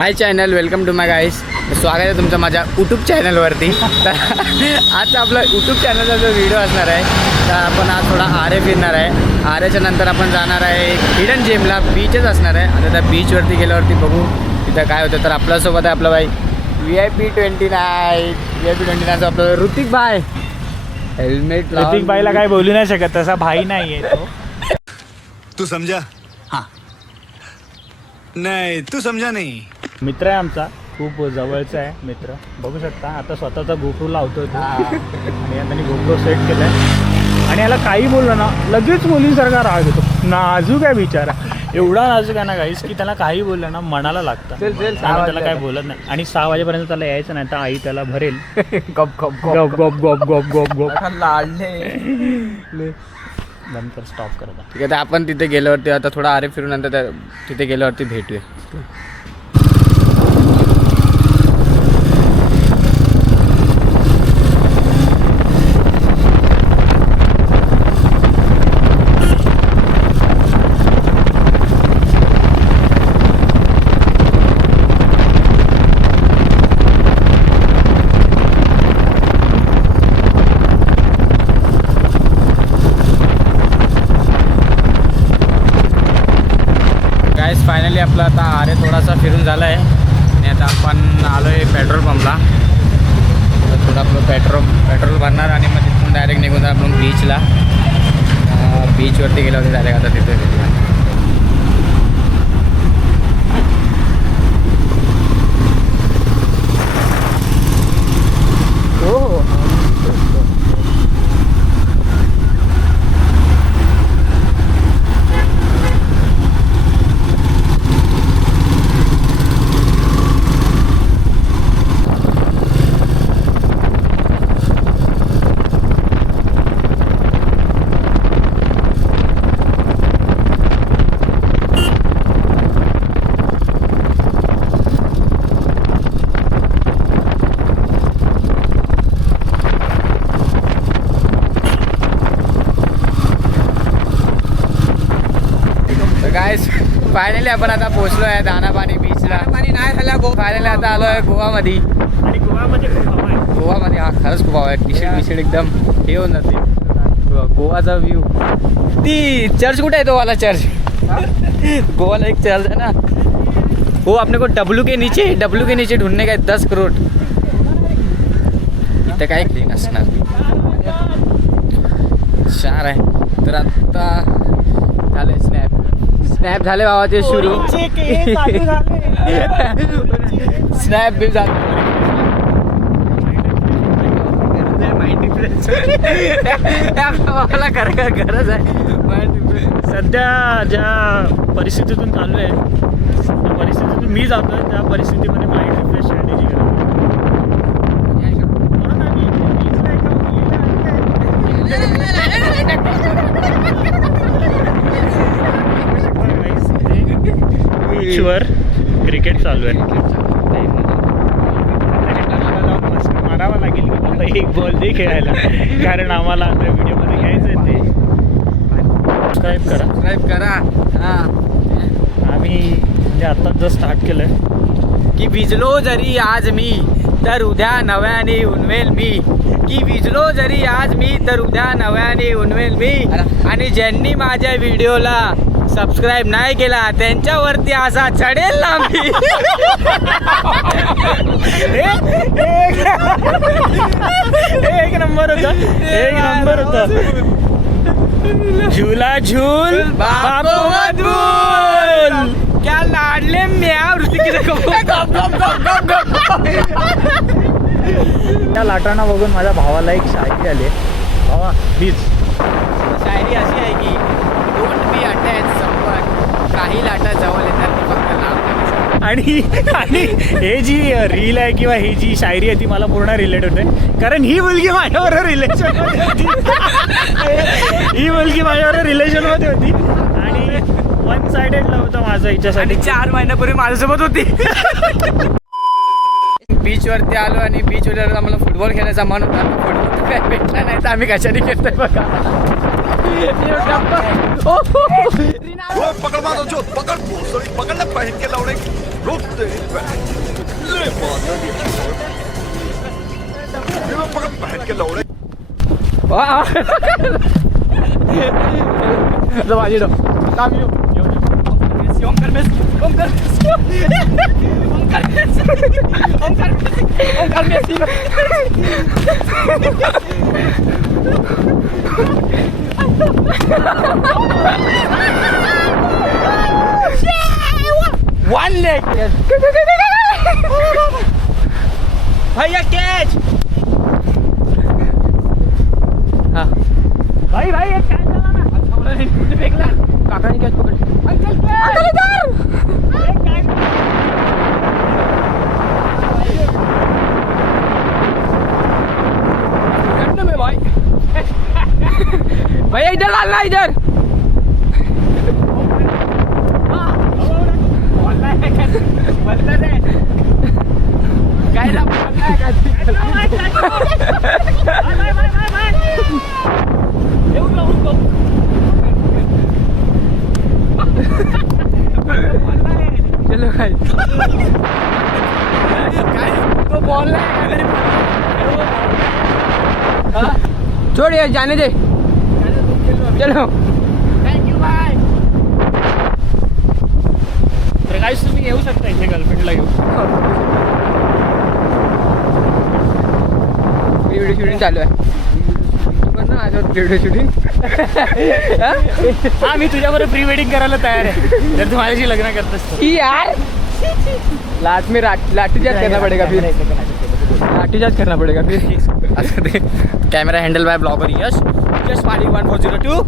High channel, welcome to माय गाईस. स्वागत आहे तुमचं माझ्या यूट्यूब चॅनलवरती. तर आज आपला यूट्यूब चॅनलचा जो व्हिडिओ असणार आहे, तर आपण आज थोडा आरे फिरणार आहे. आरेच्या नंतर आपण जाणार आहे हिडन जेमला. बीचच असणार आहे. आता त्या बीचवरती गेल्यावरती बघू तिथं काय होतं. तर आपल्यासोबत आहे आपला भाई VIP 29 आपलं ऋतिक भाई. हेल्मेट ऋतिक भाईला काय बोलू नाही शकत, तसा भाई नाही आहे तो. तू समझा? हाँ. नहीं, तू समझा नहीं. मित्र आहे आमचा, खूप जवळचा आहे मित्र. बघू शकता आता स्वतःचा गोप्रो लावतोय तो. आणि आता त्यांनी गोप्रो सेट केलाय आणि याला काही बोललं ना लगेच मुलींसारखा राग येतो. नाजूक आहे बिचारा, एवढा नाजूक आहे ना गाईस की त्याला काही बोललं ना मनाला लागतं. त्याला काय बोलत नाही. आणि 6 वाजेपर्यंत त्याला यायचं नाही तर आई त्याला भरेल. गप गप गप गप गप गप गप गप लाडले. नंतर स्टॉप करता. ठीक आहे, तर आपण तिथे गेल्यावरती आता थोडा आरे फिरून नंतर तिथे गेल्यावरती भेटूया. फायनली आपला आता आरे थोडासा फिरून झाला आहे आणि आता आपण आलो आहे पेट्रोल पंपला. तर थोडं आपलं पेट्रोल भरणार आणि मग तिथून डायरेक्ट निघून जाणार आपण बीचला. बीचवरती गेलं होते डायरेक्ट आता तिथे. हो गाईस, फायनली आपण आता पोहोचलो आहे दानापाणी बीचला. नाही झाला फायनली आता आलो आहे गोवामध्ये. आणि गोवामध्ये हा खरंच खूप आहे. टी-शर्ट एकदम हे होऊन जाते. गोवाचा व्ह्यू. ती चर्च कुठे आहे तो वाला चर्च? गोवाला एक चर्च है ना, वो अपने को डब्ल्यू के नीचे ढूंढने का 10 करोड. इथं काय क्लीन असणार शार आहे. तर आता झाले स्नॅप झाले भावाचे सुरू. स्नॅप बी झाले. मला गरज आहे. सध्या ज्या परिस्थितीतून चालू आहे त्या परिस्थितीतून मी जातोय, त्या परिस्थितीमध्ये माइंड रिफ्रेश करण्याची गरज बीचवर क्रिकेट चालू आहे. मारावा लागेल एक बॉल दे खेळायला, कारण आम्हाला आता व्हिडिओमध्ये घ्यायचं आहे ते. सबस्क्राईब करा. हां, आम्ही म्हणजे आत्ताच जर स्टार्ट केलं आहे की भिजलो जरी आज मी तर उद्या नव्याने उन्मेल मी. की भिजलो जरी आज मी तर उद्या नव्याने उन्मेल मी. आणि ज्यांनी माझ्या व्हिडिओला सबस्क्राईब नाही केला त्यांच्यावरती असा चढेल ना मी. एक नंबर होता. झूला झूल बाबू मत भूल. क्या लाडले म्याव त्या लाटांना बघून माझ्या भावाला एक शायरी आली. भावा प्लीज. शायरी अशी आहे की डोंट बी अटॅच समवन. काही लाटा जवळ येतात ती फक्त लांब. आणि हे जी रील आहे किंवा ही जी शायरी आहे ती मला पूर्ण रिलेट होते, कारण ही मुलगी माझ्याबरोबर रिलेशनमध्ये होती. ही मुलगी माझ्याबरोबर रिलेशनमध्ये होती आणि वन साइडेड लव्ह होतं माझं हिच्यासाठी. 4 महिन्यापूर्वी माझ्यासोबत होती. बीचवरती आलो आणि बीचवर आम्हाला फुटबॉल खेळायचा मन होता. फुटबॉल काय भेटला नाही तर आम्ही कशाने खेळतोय बघा. पकड़ मारो जो पकड़ पकड़ पहन के लौड़े. वन लेग भैया कैच. हा भाई भाई एक catch झाला ना. फेकला काकाने कॅच पकडली. में भाई भैया इधर डालना इधर. चलो भाई तो बॉल छोड़ यार जाने दे. चलो थँक यू बाय. तर गाईस तुम्ही येऊ शकता इथे गर्लफ्रेंडला घेऊन. व्हिडिओ शूटिंग चालू आहे. व्हिडिओ शूटिंग हा मी तुझ्याबरोबर प्री वेडिंग करायला तयार आहे जर तू माझ्याशी लग्न करतोस तर. यार लास्ट में लाठी चार्ज करना पड़ेगा फिर. लाठी चार्ज करना पड़ेगा फिर. असं ते camera handle bye blogger Yash Yash Pali 1402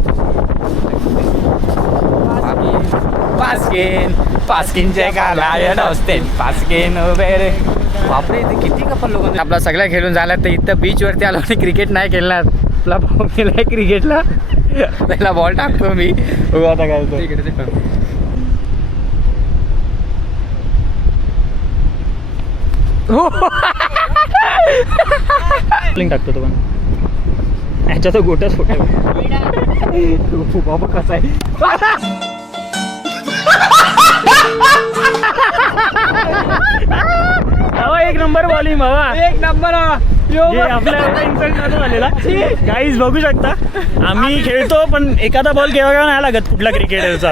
पास्किनचे गालायन असते पास्किन वगैरे. बापरे इथे किती कपल लोक. आपला सगळ्या खेळून झाला तर इथं बीचवरती आलो आणि क्रिकेट नाही खेळणार. आपला भाऊ गेलाय क्रिकेटला. पहिला बॉल टाकतो मी. बघू आता काय होतं. हो लिंक टाकतो तो पण ह्याच्या तर गोटाच फोटो. बाबा कसा आहे. एक नंबर बॉलिंग बाबा. एक नंबर आपल्या इन्सल्ट नव्हतं झालेला. गाईज बघू शकता आम्ही खेळतो पण एखादा बॉल केव्हा केव्हा नाही लागत कुठला क्रिकेटरचा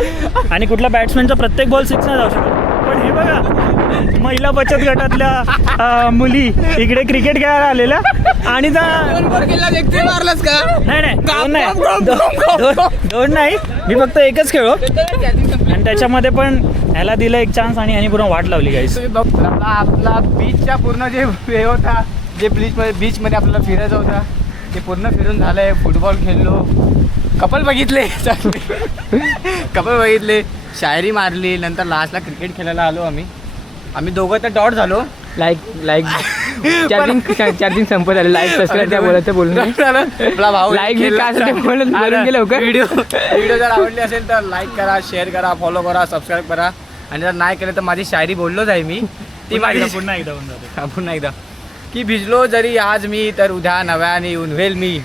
आणि कुठला बॅट्समॅनचा प्रत्येक बॉल सिक्स नाही जाऊ शकत. पण हे बघा महिला बचत गटातल्या मुली इकडे क्रिकेट खेळायला आलेल्या आणि मारलास का. नाही दोन नाही मी फक्त एकच खेळलो आणि त्याच्यामध्ये पण ह्याला दिला एक चान्स आणि ह्याने पूर्ण वाट लावली गाईस. आपला बीचचा पूर्ण जे हे होता जे बीचमध्ये आपल्याला फिरायचं होता ते पूर्ण फिरून झालंय. फुटबॉल खेळलो. कपल बघितले कपल बघितले. शायरी मारली. नंतर लास्टला क्रिकेट खेळायला आलो आम्ही दोघं तर डॉट झालो. लाईक चार्जिंग संपत आले. लाईक सबस्क्राईब त्या बोलायचं बोलून आपला भाऊ लाईक मी काय असेल ते बोलून गेलं लवकर. व्हिडिओ जर आवडली असेल तर लाईक करा, शेअर करा, फॉलो करा, सबस्क्राईब करा. आणि जर नाही केलं तर माझी शायरी बोललोच आहे मी. ती माझी पुन्हा एकदा पुन्हा एकदा की भिजलो जरी आज मी तर उद्या नव्याने उन्हेल मी.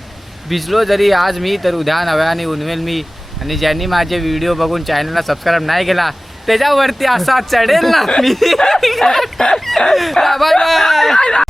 भिजलो जरी आज मी तर उद्या नव्याने उन्हेल मी. आणि ज्यांनी माझे व्हिडिओ बघून चॅनलला सबस्क्राईब नाही केला त्याच्यावरती असा चढेल ना मी. Bye bye.